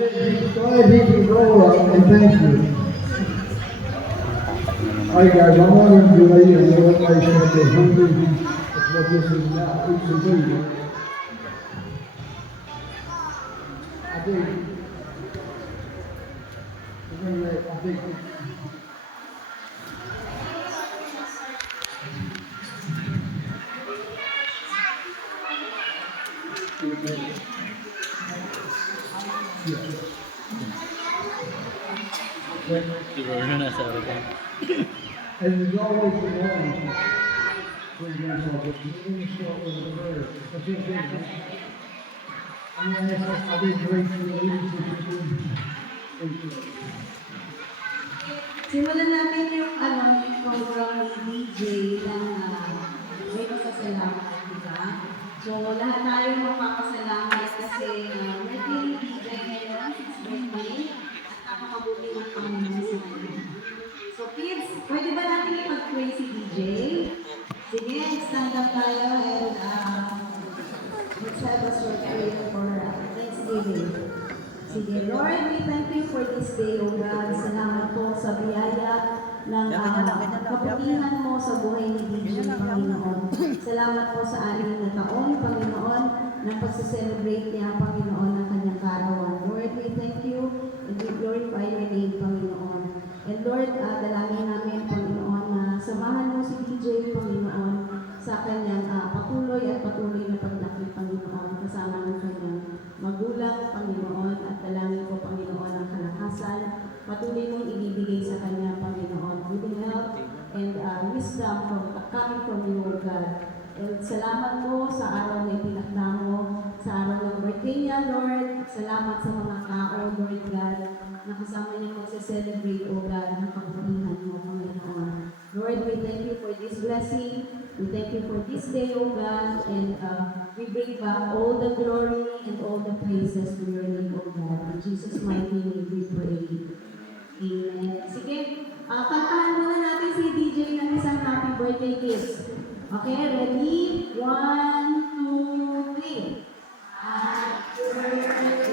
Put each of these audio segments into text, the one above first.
Go ahead, he can go and thank you. All right, guys, I'm honored to lay in the revelation of the hungry. That's what this is about. It's a do. I do. I think. Siguro na sa harapan. And there's always the one for yourself, but you need to start with the word. That's what it is. I'm going to ask, I've been grateful to leadership. Simulan natin yung program ni DJ na may pasasalamat, di ba? So, lahat tayo magpapasalamat kasi birthday ni DJ ngayon, his birthday, at napakabuti ng Panginoon sa kanya. So, kids, pwede ba natin ipag-pray si DJ? Sige, stand up tayo and let's have a short prayer for Thanksgiving. Sige, Lord, we thank you for this day, O God. Salamat po sa biyaya ng kabutihan mo sa buhay ni DJ, Panginoon. Salamat po sa aling na taon, Panginoon, na pagsa-celebrate niya, Panginoon, ng kanyang karawan. Lord, we thank you and we glorify your name, Panginoon. And Lord, dalangin namin, Panginoon, na samahan mo si DJ, Panginoon, sa kanyang patuloy at patuloy na paglaki, Panginoon, kasama ng kanyang magulang, Panginoon, at dalangin ko, Panginoon, ang kalakasan. Patuloy mong ibibigay sa kanya, Panginoon, good health and wisdom coming from you, O God. And salamat mo sa araw na itinakda mo, sa araw ng birthday niya, Lord. Salamat sa mga tao, Lord God, na kasama niya magse-celebrate, O God, ang kabutihan mo, Panginoon. Lord, we thank you for this blessing. We thank you for this day, O God, and we bring back all the glory and all the praises to your name, O God. In Jesus' mighty name we pray. Amen. Sige, kantahan muna natin si DJ ng isang happy birthday kiss. Okay, ready? 1, 2, 3. Happy birthday.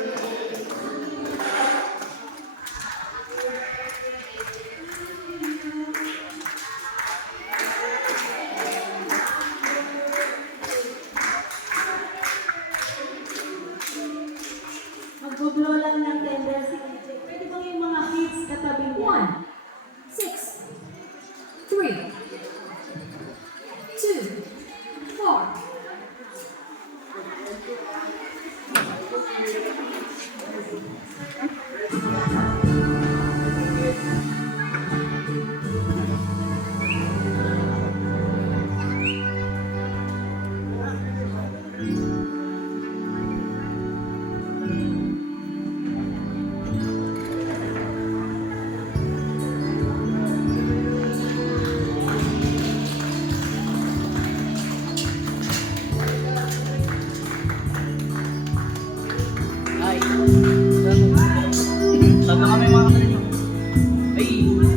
Mag-blow lang ng tender si DJ. Pwede bang yung mga kids katabi niya? 6, 3, 2, 4. Ay. Sabi kami mga kapatid mo. Ay.